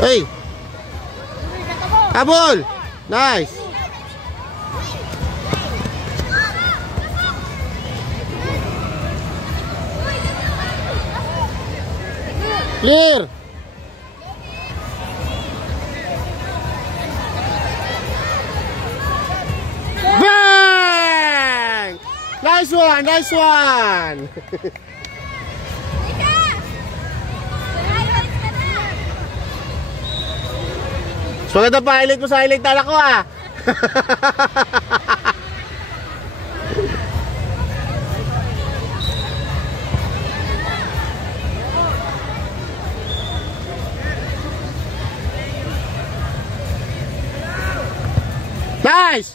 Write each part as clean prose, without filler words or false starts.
Hey! Habol! Nice! Clear! Bang! Nice one! Nice one! So, maganda pa highlight mo sa highlight tala ko ah. Nice!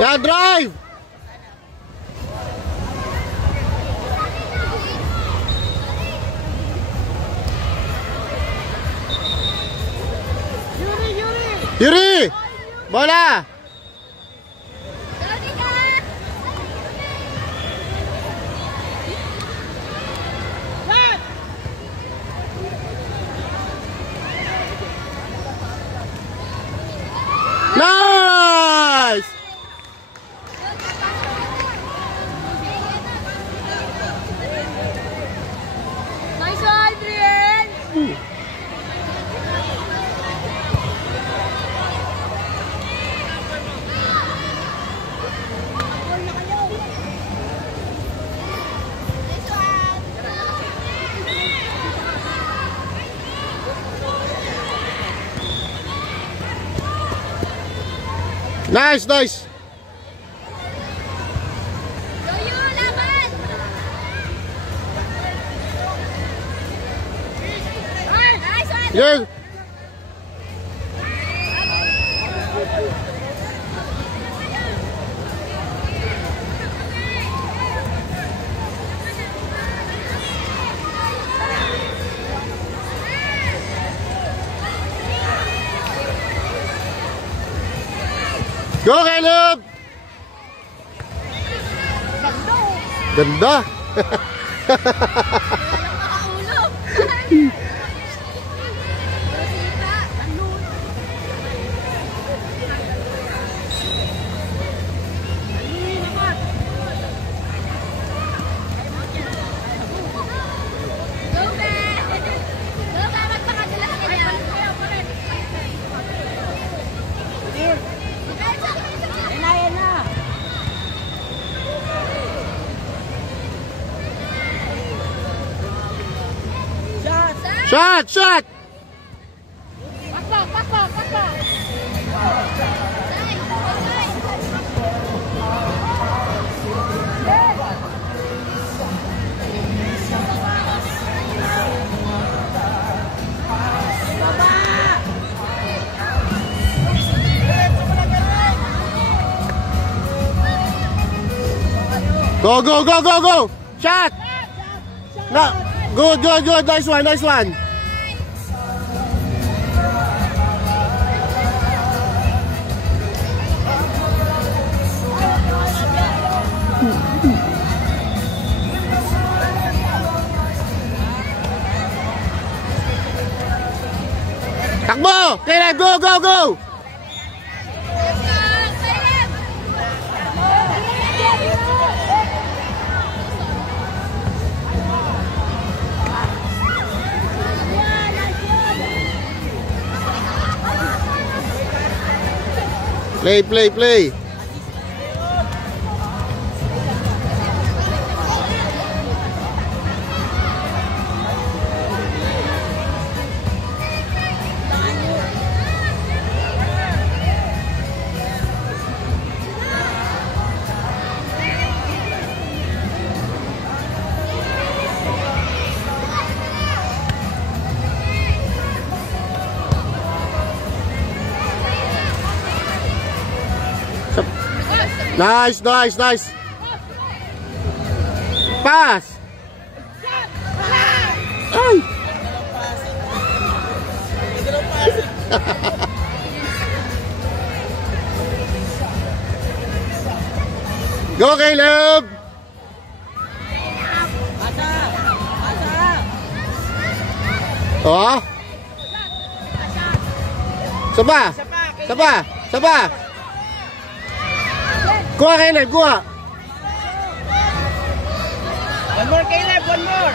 Yeah, drive! Yuri! Bola! Nice! Nice one, Adrian! Nice, nice! Yeah. Go, Caleb! Ganda! Shot! Shot! Go, go, go, go, go! Shot! No. Good, good, good. Nice one, nice one. Takbo! Caleb, go, go, go! Play, play, play. Nice, nice, nice. Pass. Ay. Go, Caleb. Oh. Saba. Saba. Saba. Kuha, Caleb, kuha. One more, Caleb, one more.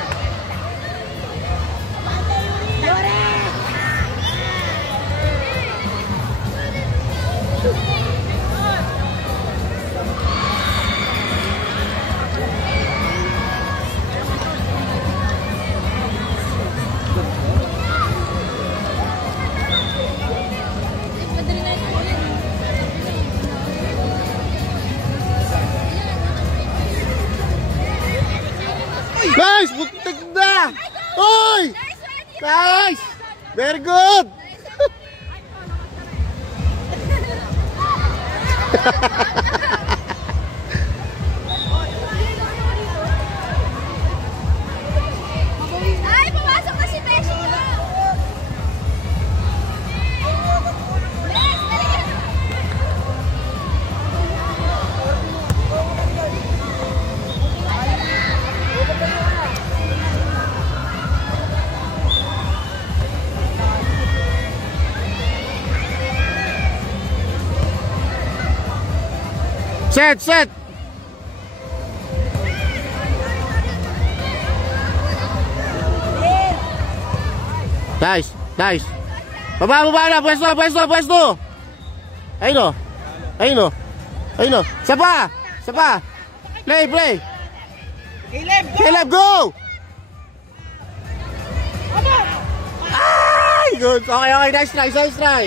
Nice! Butik na! Oy! Nice! Very good! Ay, pumasok na si Beshi. Set, set! Nice, nice. Baba, baba na. Pwesto, pwesto, pwesto. Ayun o. Ayun o. Ayun o. Sapa! Sapa! Play, play! Caleb, go! Caleb, go! Ay! Good. Okay, okay. Nice try, nice try.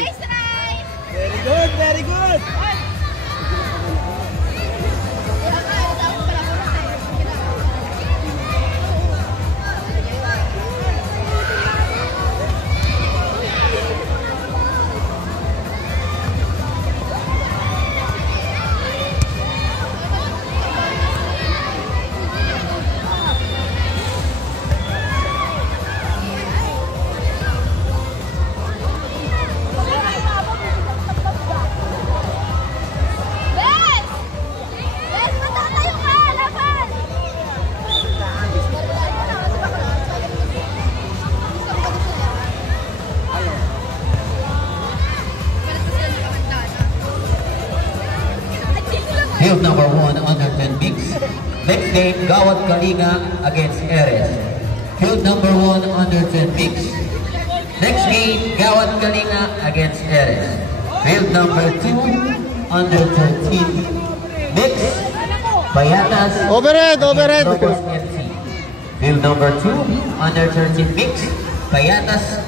Very good, very good. Field number 1 under 10 mix. Next game, Gawad Kalinga against Eres. Field number 1 under 10 mix. Next game, Gawad Kalinga against Eres. Field number 2 under 13 mix. Bayatas Overhead, overhead. against Lobos FC. Field number 2 under 13 mix. Bayatas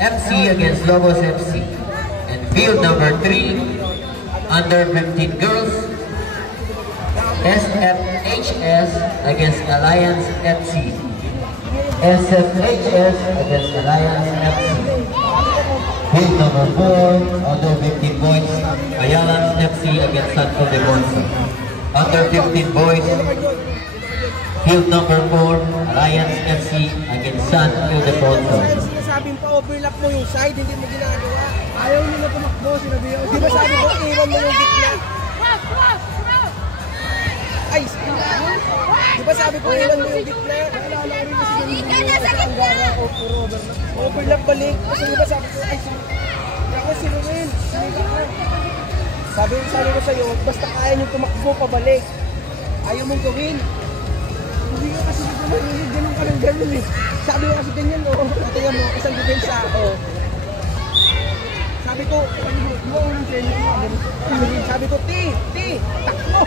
FC against Lobos FC. And field number 3 under 15 girls. SFHS against Alliance FC. SFHS against Alliance FC. Field number 4, under 15 boys, Alliance FC against Santo de Bonso. Under 15 boys, field number 4, Alliance FC against Santo de Bonso. Sinasabing pa-overlap mo yung side, hindi mo ginagawa. Ayaw nyo na tumakbo, sinabi ko. Di ba sabi ko, iwan mo yung gitna? Ay, di ba sabi ko, iwan mo yung gitna? Naalala ko rin kasi Hindi ka na sa gitna! overlap balik. Kasi di ba sabi ko, ay, ako sinuwin. Sabi ko sa'yo, basta kaya nyo tumakbo pabalik. Ayaw mong gawin. Hindi ka kasi dito mahilig, ganun ka ng ganun eh. Sabi ko kasi ganyan, o. Katayan mo, isang depensa, o. Sabi ko, di ba unang training mo? Sabi ko, Ti, takbo!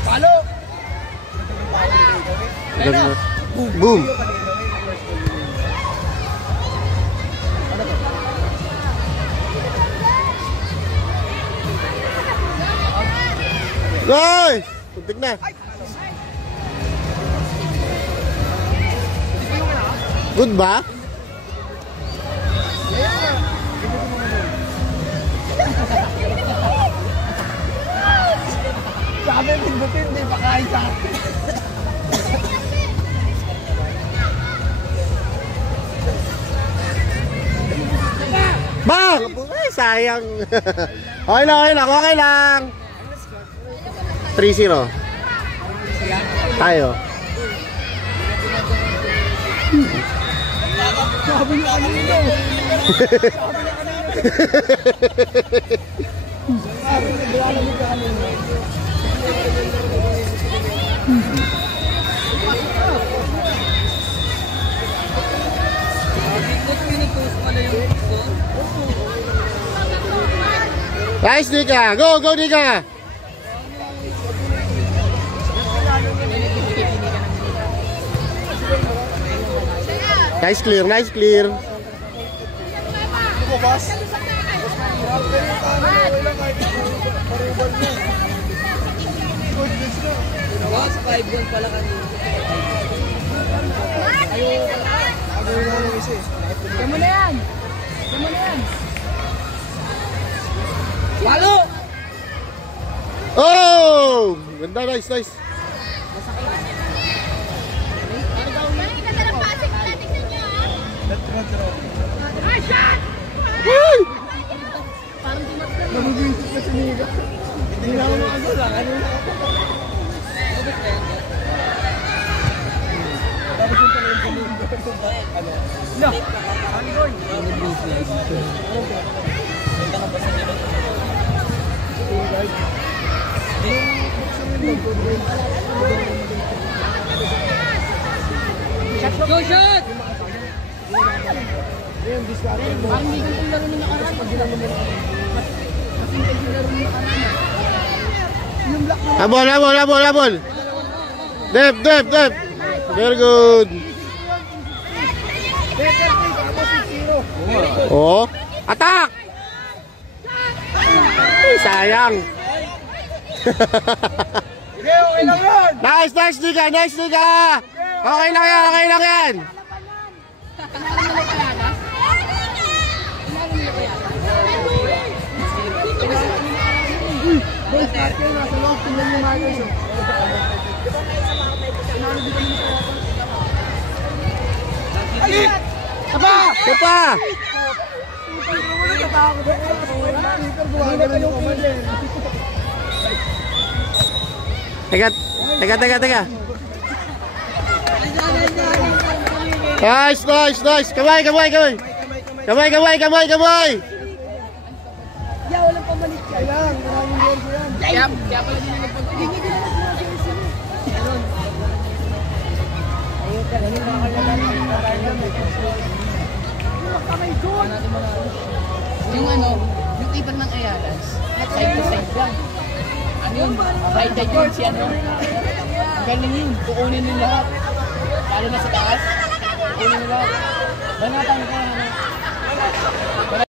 Palo! Boom. Nice! Puntik na. Good ba? Sabi, pindutin, hindi pa kain sa akin. Bang! Ay, sayang. Okay lang, okay lang, okay lang. 3-0. Tayo. Sabi niya kanina. Sabi niya kanina. Nice, Nika. Go, go, Nika. Nice clear, nice clear. Boss, 5 goal pala kanina. Kamo na yan. Kamo na yan. Palo! Oh! Ganda, nice, nice. Nabubuisit na si Nika. Hindi na ako makagula. Ano na ako? Tapos yung pala yung galing. Ano? No! Ano yun? Ganda ka ba sa nila? Go shot! Parang hindi ganito yung laro nung nakaraan. Pag ginagawa mo Habol, habol, habol, habol. Dep, dep, dep. Very good. Oh, attack! Ay, sayang. okay lang yan! Nice, nice, Nika, nice, Nika. Okay lang yan, okay lang yan. Boys, natin nasa loob. Tingnan nyo nga guys. Apa? Siapa? Teka, teka, teka, teka. Nice, nice, nice. Kamay, kamay, kamay. Kamay, kamay, kamay, kamay. Ya, walang pamalit ka lang. Maraming years yan. Kaya pala din nagpagpagpag. Yung ano, yung ibang ng Ayalas, side to side lang. Ano yun? Right side yun si ano. Galing yun, kukunin nila lahat. Lalo na sa taas, kukunin nila lahat. Banatan ka, ano.